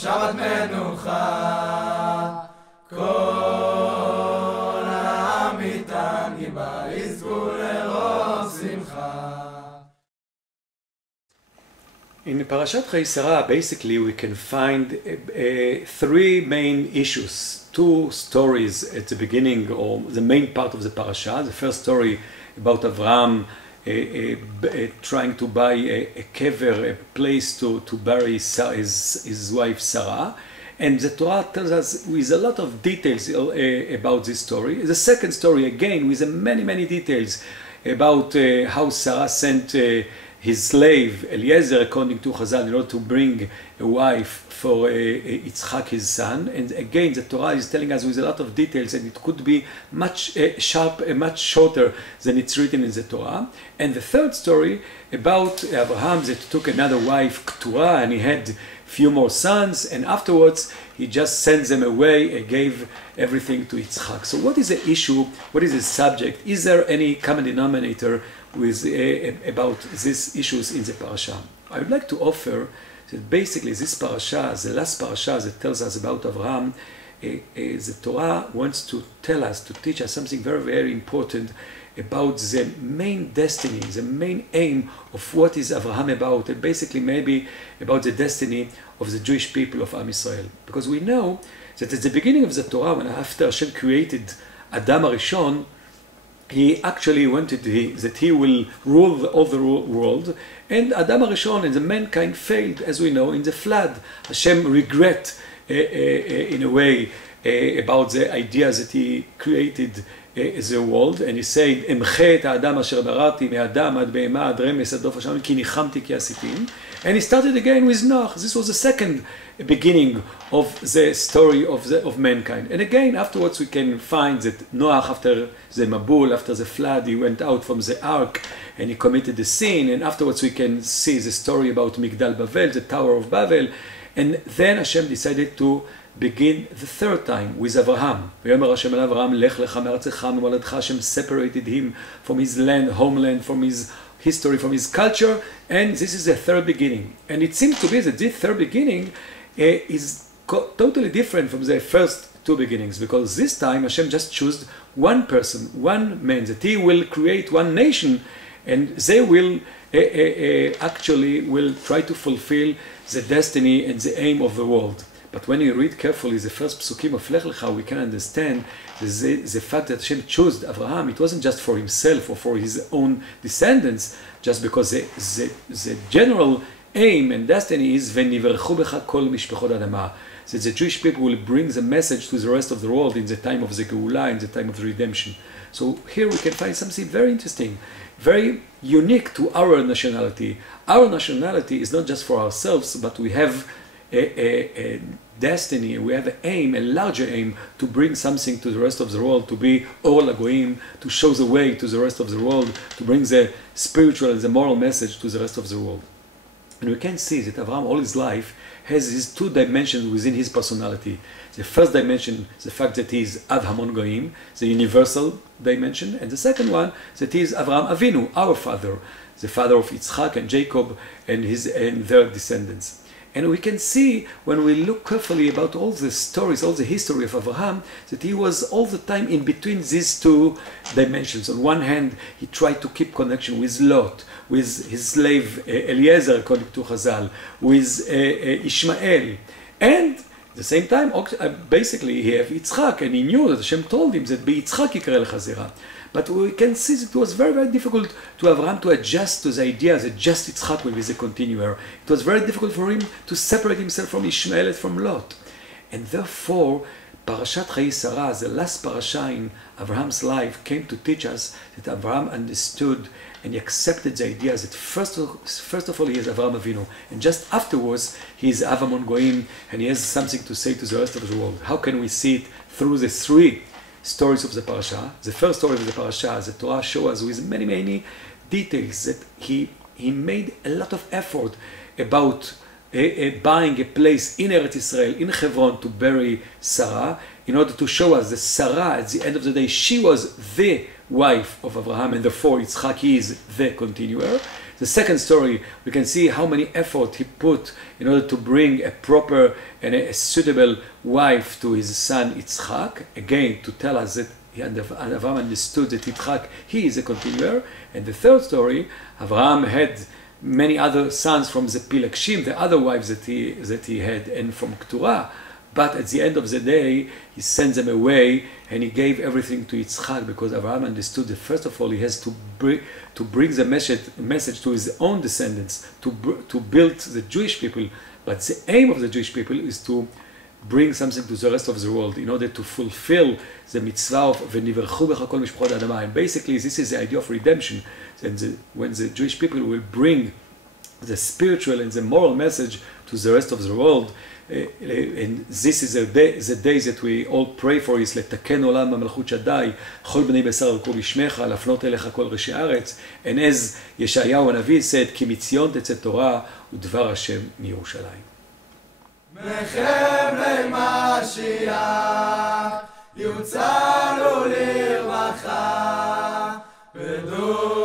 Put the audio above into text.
שבת מנוחה, כל העם איתן גיבה יזכו לרוב שמחה. In Parashat Chayei Sarah, basically we can find three main issues, two stories at the beginning, or the main part of the parasha. The first story about Avraham trying to buy a kever, a place to bury his wife Sarah. And the Torah tells us with a lot of details about this story. The second story, again, with many details about how Sarah sent his slave Eliezer, according to Chazal, in order to bring a wife for Yitzchak, his son. And again, the Torah is telling us with a lot of details, and it could be much shorter than it's written in the Torah. And the third story about Abraham that took another wife, Keturah, and he had few more sons, and afterwards he just sends them away and gave everything to Yitzchak. So what is the issue? What is the subject? Is there any common denominator with about these issues in the parasha? I would like to offer that basically this parasha, the last parasha that tells us about Avraham, the Torah wants to tell us, to teach us something very important about the main destiny, the main aim of what is Avraham about, and basically maybe about the destiny of the Jewish people of Am Yisrael. Because we know that at the beginning of the Torah, when after Hashem created Adam HaRishon, he actually wanted that he will rule all the world, and Adam HaRishon and the mankind failed, as we know, in the flood. Hashem regret in a way about the idea that he created the world, and he said, Emche et ha'adam asher barati me'adam ad be'ema ad remes ad dof hashem ki nichamti ki asitim. And he started again with Noach. This was the second beginning of the story of mankind. And again, afterwards we can find that Noach, after the Mabul, after the flood, he went out from the ark and he committed the sin. And afterwards we can see the story about Migdal Bavel, the Tower of Babel. And then Hashem decided to begin the third time with Avraham. Hashem separated him from his land, homeland, from his history, from his culture, and this is the third beginning. And it seems to be that this third beginning is totally different from the first two beginnings, because this time Hashem just chose one person, one man, that he will create one nation, and they will actually will try to fulfill the destiny and the aim of the world. But when you read carefully the first psukim of Lech Lecha, we can understand the fact that Hashem chose Avraham. It wasn't just for himself or for his own descendants, just because the general aim and destiny is v'niverchu becha kol mishpechot adama, that the Jewish people will bring the message to the rest of the world in the time of the Geulah, in the time of the redemption. So here we can find something very interesting, very unique to our nationality. Our nationality is not just for ourselves, but we have a destiny, we have an aim, a larger aim, to bring something to the rest of the world, to be Or LaGoyim, to show the way to the rest of the world, to bring the spiritual and the moral message to the rest of the world. And we can see that Avraham all his life has these two dimensions within his personality. The first dimension, the fact that he is Av Hamon Goyim, the universal dimension, and the second one, that he is Avraham Avinu, our father, the father of Yitzchak and Jacob and their descendants. And we can see, when we look carefully about all the stories, all the history of Avraham, that he was all the time in between these two dimensions. On one hand, he tried to keep connection with Lot, with his slave Eliezer, according to Chazal, with Ishmael. And at the same time, basically, he had Yitzchak, and he knew that Hashem told him that Yitzchak yikra lecha zera. But we can see that it was very difficult to Avraham to adjust to the idea that just Yitzchak will be the continuer. It was very difficult for him to separate himself from Ishmael and from Lot. And therefore, Parashat Chayei Sarah, the last parasha in Avraham's life, came to teach us that Avraham understood and he accepted the idea that first of all he is Avraham Avinu, and just afterwards he is Av Hamon Goyim, and he has something to say to the rest of the world. How can we see it through the three stories of the parasha? The first story of the parasha, the Torah shows us with many details that he made a lot of effort about buying a place in Eretz Israel, in Hebron, to bury Sarah, in order to show us that Sarah, at the end of the day, she was the wife of Abraham, and therefore Yitzchak is the continuer. The second story, we can see how many effort he put in order to bring a proper and a suitable wife to his son Yitzchak, again to tell us that Abraham understood that Yitzchak, he is a continuer. And the third story, Abraham had many other sons from the Pilakshim, the other wives that he had, and from Keturah. But at the end of the day, he sends them away and he gave everything to Yitzchak because Abraham understood that first of all he has to bring the message to his own descendants, to build the Jewish people. But the aim of the Jewish people is to bring something to the rest of the world in order to fulfill the mitzvah of v'niverchu b'cha kol mishpachot ha'adama. And basically this is the idea of redemption. And when the Jewish people will bring the spiritual and the moral message to the rest of the world, and this is the day that we all pray for, is לתקן עולם במלכות שדי, כל בני בשר ילכו בשמך, להפנות אליך כל ראשי הארץ. And as ישעיהו הנביא said, כי מציון תצא תורה ודבר השם מירושלים. מלחם למשיח, יוצאנו לרווחה, בדור